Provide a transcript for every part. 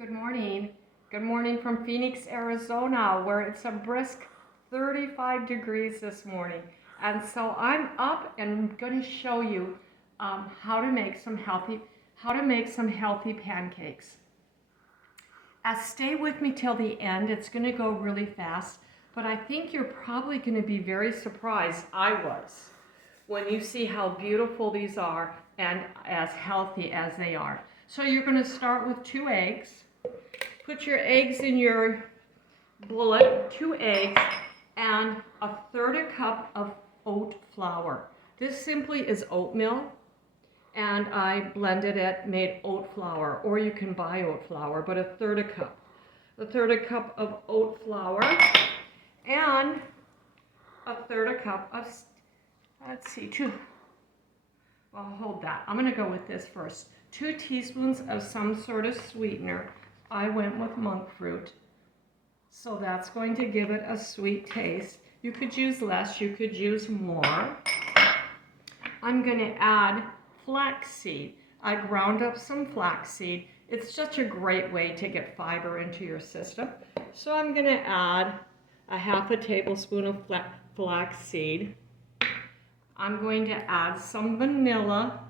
Good morning. Good morning from Phoenix, Arizona, where it's a brisk 35 degrees this morning. And so I'm up and going to show you how to make some healthy pancakes. Stay with me till the end. It's going to go really fast, but I think you're probably going to be very surprised. I was, when you see how beautiful these are and as healthy as they are. So you're going to start with 2 eggs. Put your eggs in your bullet, 2 eggs, and 1/3 cup of oat flour. This simply is oatmeal, and I blended it, made oat flour, or you can buy oat flour, but 1/3 cup. 1/3 cup of oat flour, and 1/3 cup of, hold that. I'm gonna go with this first. 2 teaspoons of some sort of sweetener. I went with monk fruit, so that's going to give it a sweet taste. You could use less, you could use more. I'm gonna add flaxseed. I ground up some flaxseed. It's such a great way to get fiber into your system. So I'm gonna add a 1/2 tablespoon of flaxseed. I'm going to add some vanilla.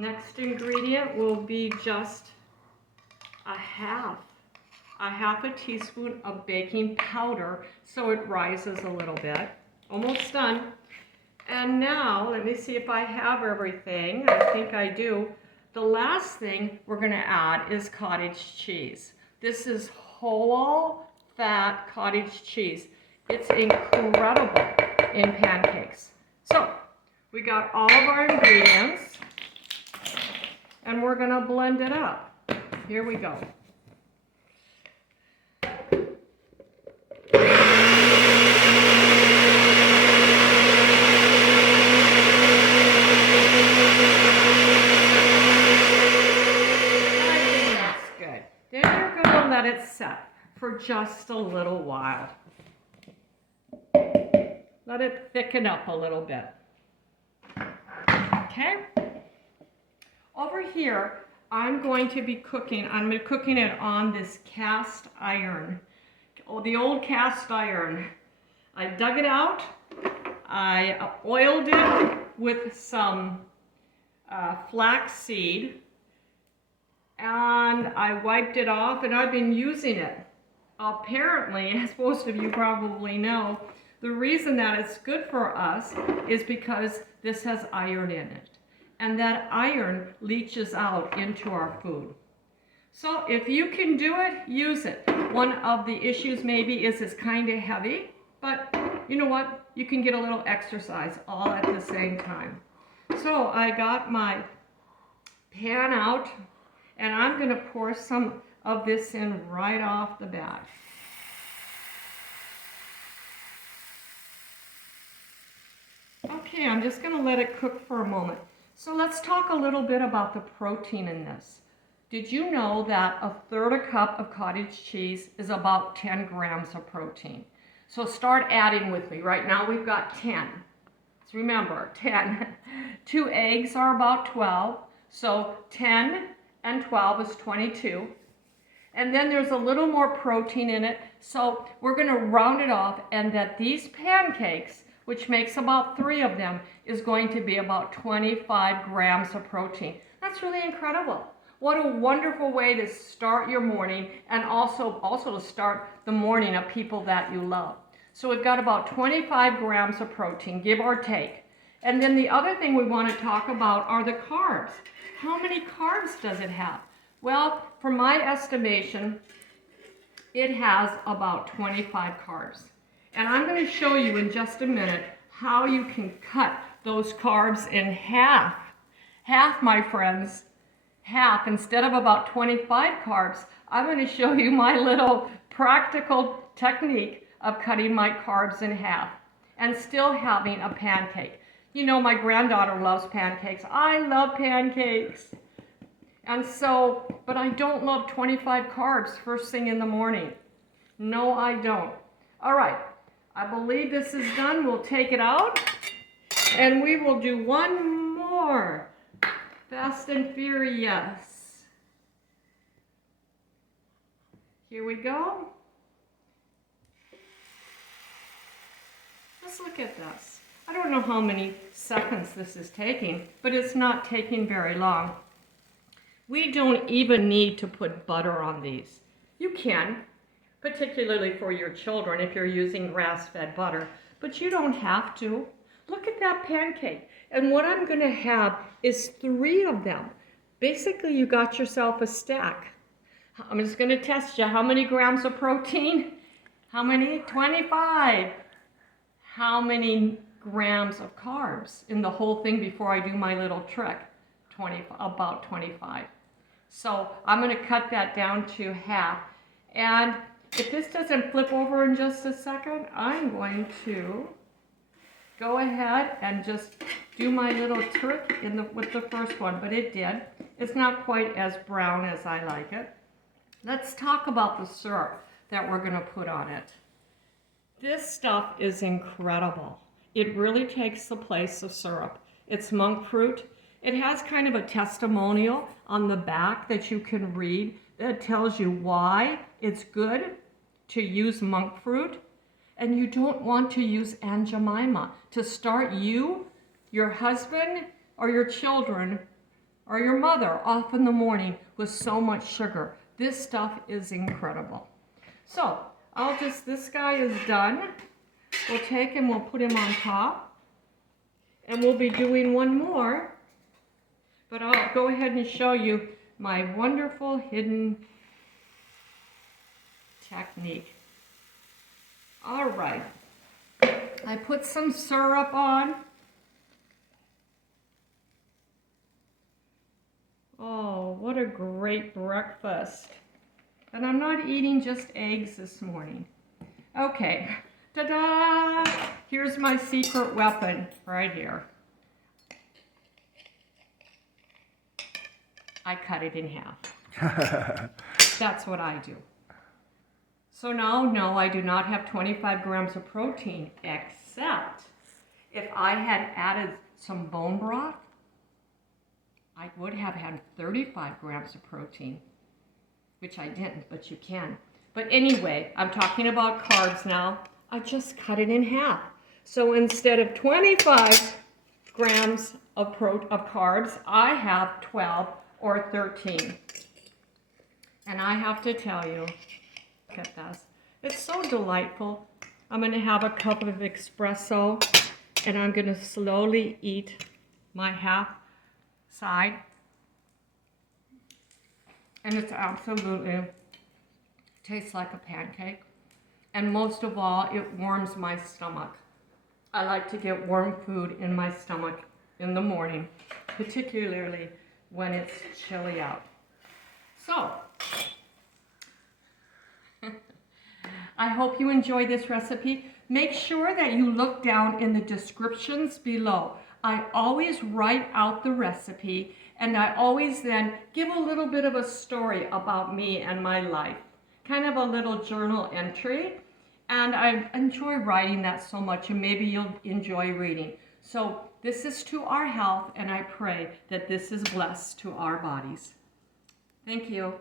Next ingredient will be just a half a teaspoon of baking powder so it rises a little bit. Almost done. And now, let me see if I have everything. I think I do. The last thing we're going to add is cottage cheese. This is whole fat cottage cheese. It's incredible in pancakes. So, we got all of our ingredients, and we're going to blend it up. Here we go. Then you're going to let it set for just a little while. Let it thicken up a little bit. Okay? Over here, I'm going to be cooking it on this cast iron. Oh, the old cast iron. I dug it out. I oiled it with some flaxseed. And I wiped it off, and I've been using it. Apparently, as most of you probably know, the reason that it's good for us is because this has iron in it. And that iron leaches out into our food. So if you can do it, use it. One of the issues maybe is it's kind of heavy, but you know what? You can get a little exercise all at the same time. So I got my pan out, and I'm going to pour some of this in right off the bat. Okay, I'm just going to let it cook for a moment. So let's talk a little bit about the protein in this. Did you know that 1/3 cup of cottage cheese is about 10 grams of protein? So start adding with me. Right now we've got 10. So remember, 10. 2 eggs are about 12. So 10 and 12 is 22. And then there's a little more protein in it. So we're going to round it off, and that these pancakes, which makes about 3 of them, is going to be about 25 grams of protein. That's really incredible. What a wonderful way to start your morning, and also to start the morning of people that you love. So we've got about 25 grams of protein, give or take. And then the other thing we want to talk about are the carbs. How many carbs does it have? Well, for my estimation, it has about 25 carbs. And I'm going to show you in just a minute how you can cut those carbs in half. Half, my friends. Half. Instead of about 25 carbs, I'm going to show you my little practical technique of cutting my carbs in half and still having a pancake. You know, my granddaughter loves pancakes. I love pancakes. And so, but I don't love 25 carbs first thing in the morning. No, I don't. All right, I believe this is done. We'll take it out, and we will do one more Fast and furious. Here we go. Let's look at this. I don't know how many seconds this is taking, but it's not taking very long. We don't even need to put butter on these. You can, particularly for your children if you're using grass-fed butter, but you don't have to. Look at that pancake. And what I'm going to have is 3 of them. Basically, you got yourself a stack. I'm just going to test you. How many grams of protein? How many? 25. How many grams of carbs in the whole thing before I do my little trick? About 25. So I'm going to cut that down to half. And if this doesn't flip over in just a second, I'm going to go ahead and just do my little trick with the first one, but it did. It's not quite as brown as I like it. Let's talk about the syrup that we're going to put on it. This stuff is incredible. It really takes the place of syrup. It's monk fruit. It has kind of a testimonial on the back that you can read that tells you why it's good to use monk fruit. And you don't want to use Aunt Jemima to start you, your husband, or your children, or your mother off in the morning with so much sugar. This stuff is incredible. So, this guy is done. We'll take him, we'll put him on top. And we'll be doing one more. But I'll go ahead and show you my wonderful hidden technique. All right, I put some syrup on. Oh, what a great breakfast. And I'm not eating just eggs this morning. Okay, ta-da! Here's my secret weapon right here. I cut it in half. That's what I do. So now, no, I do not have 25 grams of protein, except if I had added some bone broth, I would have had 35 grams of protein, which I didn't, but you can. But anyway, I'm talking about carbs now. I just cut it in half. So instead of 25 grams of carbs, I have 12 or 13. And I have to tell you, look at this. It's so delightful. I'm going to have a cup of espresso, and I'm going to slowly eat my half side. And it's absolutely tastes like a pancake. And most of all, it warms my stomach. I like to get warm food in my stomach in the morning, particularly when it's chilly out. So, I hope you enjoy this recipe. Make sure that you look down in the descriptions below. I always write out the recipe, and I always then give a little bit of a story about me and my life. Kind of a little journal entry. And I enjoy writing that so much, and maybe you'll enjoy reading. So this is to our health, and I pray that this is blessed to our bodies. Thank you.